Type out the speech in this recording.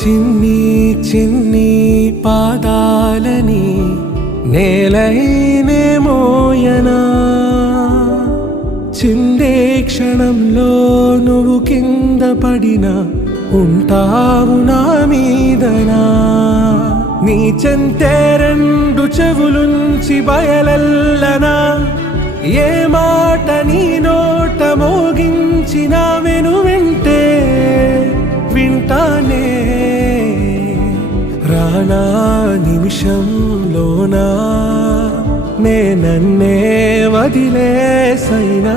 చిన్ని చిన్ని పాదాలని నేలైనే మోయనా, చిందే క్షణంలో నువ్వు కింద పడినా ఉంటావు నా మీదనా. నీ చెంతే రెండు చెవులుంచి బయలెల్లనా, ఏ మాట నీ నోట మోగించిన వెను వింటే వింటానే. రానా నిమిషంలోనా నే నన్నే వదిలేసైనా.